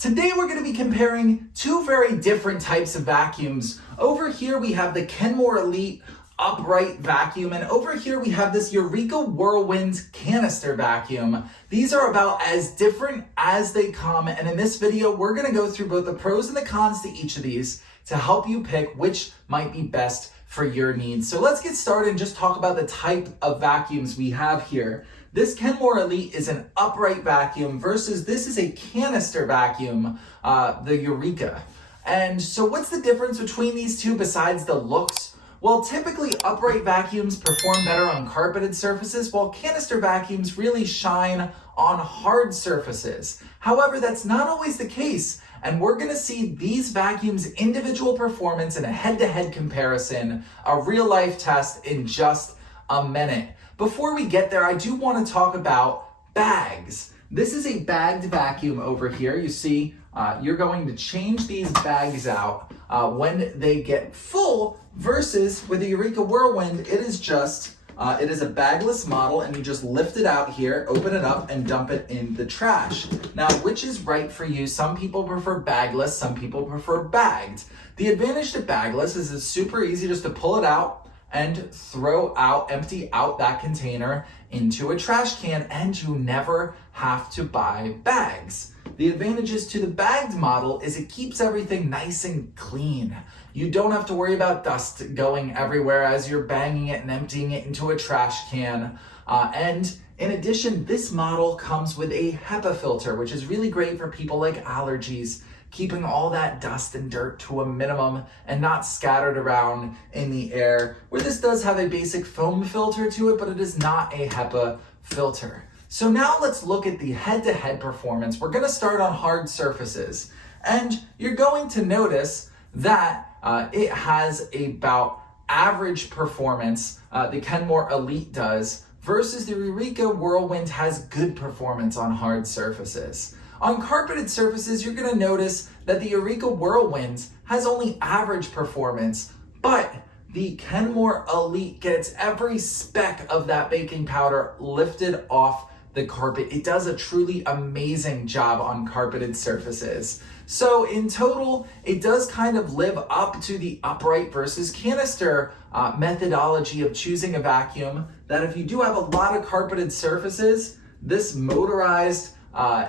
Today we're going to be comparing two very different types of vacuums. Over here we have the Kenmore Elite upright vacuum, and over here we have this Eureka WhirlWind canister vacuum. These are about as different as they come, and in this video we're going to go through both the pros and the cons to each of these to help you pick which might be best for your needs. So let's get started and just talk about the type of vacuums we have here. This Kenmore Elite is an upright vacuum versus this is a canister vacuum, the Eureka. And so what's the difference between these two besides the looks? Well, typically upright vacuums perform better on carpeted surfaces, while canister vacuums really shine on hard surfaces. However, that's not always the case, and we're gonna see these vacuums' individual performance in a head-to-head comparison, a real-life test in just a minute. Before we get there, I do want to talk about bags. This is a bagged vacuum over here. You see, you're going to change these bags out when they get full, versus with the Eureka WhirlWind, it is a bagless model, and you just lift it out here, open it up, and dump it in the trash. Now, which is right for you? Some people prefer bagless, some people prefer bagged. The advantage to bagless is it's super easy just to pull it out and empty out that container into a trash can, and you never have to buy bags. The advantages to the bagged model is it keeps everything nice and clean. You don't have to worry about dust going everywhere as you're banging it and emptying it into a trash can. And in addition, this model comes with a HEPA filter, which is really great for people like allergies, keeping all that dust and dirt to a minimum and not scattered around in the air, where this does have a basic foam filter to it, but it is not a HEPA filter. So now let's look at the head-to-head performance. We're gonna start on hard surfaces, and you're going to notice that it has about average performance, the Kenmore Elite does, versus the Eureka WhirlWind has good performance on hard surfaces. On carpeted surfaces, you're gonna notice that the Eureka WhirlWind has only average performance, but the Kenmore Elite gets every speck of that baking powder lifted off the carpet. It does a truly amazing job on carpeted surfaces. So in total, it does kind of live up to the upright versus canister methodology of choosing a vacuum, that if you do have a lot of carpeted surfaces, this motorized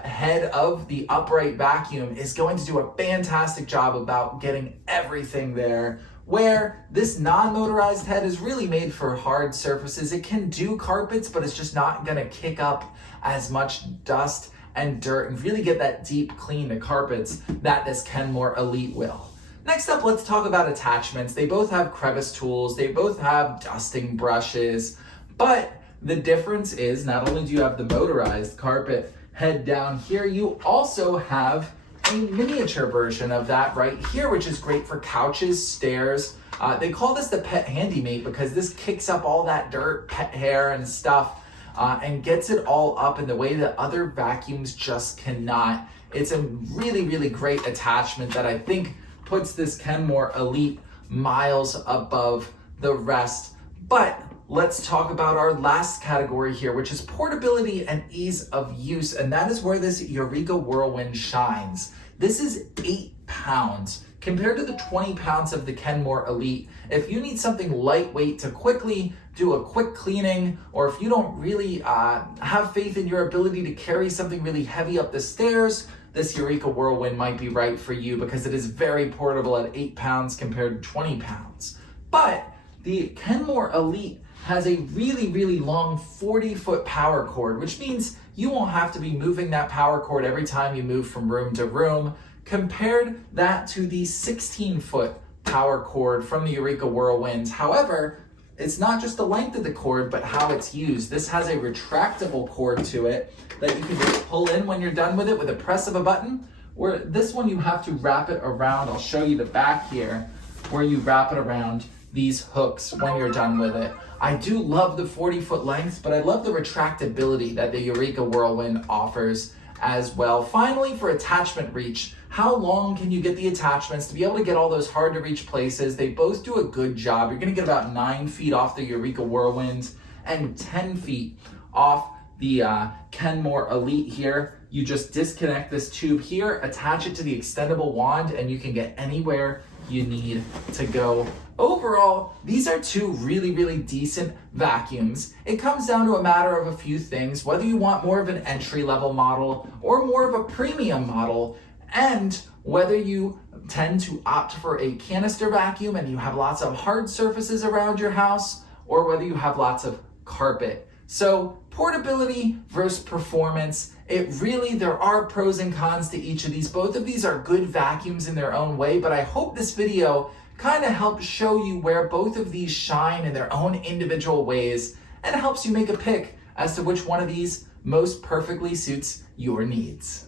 head of the upright vacuum is going to do a fantastic job about getting everything there, where this non-motorized head is really made for hard surfaces. It can do carpets, but it's just not gonna kick up as much dust and dirt and really get that deep clean to carpets that this Kenmore Elite will. Next up, let's talk about attachments. They both have crevice tools, they both have dusting brushes, but the difference is not only do you have the motorized carpet head down here, you also have a miniature version of that right here, which is great for couches, stairs. They call this the pet handymate because this kicks up all that dirt, pet hair, and stuff, and gets it all up in the way that other vacuums just cannot. It's a really, really great attachment that I think puts this Kenmore Elite miles above the rest. But let's talk about our last category here, which is portability and ease of use, and that is where this Eureka WhirlWind shines. This is 8 pounds compared to the 20 pounds of the Kenmore Elite. If you need something lightweight to quickly do a quick cleaning, or if you don't really have faith in your ability to carry something really heavy up the stairs, this Eureka WhirlWind might be right for you because it is very portable at 8 pounds compared to 20 pounds. But the Kenmore Elite has a really, really long 40-foot power cord, which means you won't have to be moving that power cord every time you move from room to room. Compared that to the 16-foot power cord from the Eureka WhirlWind. However, it's not just the length of the cord, but how it's used. This has a retractable cord to it that you can just pull in when you're done with it with a press of a button, where this one you have to wrap it around. I'll show you the back here, where you wrap it around these hooks when you're done with it. I do love the 40-foot length, but I love the retractability that the Eureka WhirlWind offers as well. Finally, for attachment reach, how long can you get the attachments to be able to get all those hard to reach places? They both do a good job. You're gonna get about 9 feet off the Eureka WhirlWind and 10 feet off the Kenmore Elite here. You just disconnect this tube here, attach it to the extendable wand, and you can get anywhere you need to go. Overall, these are two really, really decent vacuums. It comes down to a matter of a few things, whether you want more of an entry-level model or more of a premium model, and whether you tend to opt for a canister vacuum and you have lots of hard surfaces around your house, or whether you have lots of carpet. So portability versus performance, there are pros and cons to each of these. Both of these are good vacuums in their own way, but I hope this video kind of helps show you where both of these shine in their own individual ways and helps you make a pick as to which one of these most perfectly suits your needs.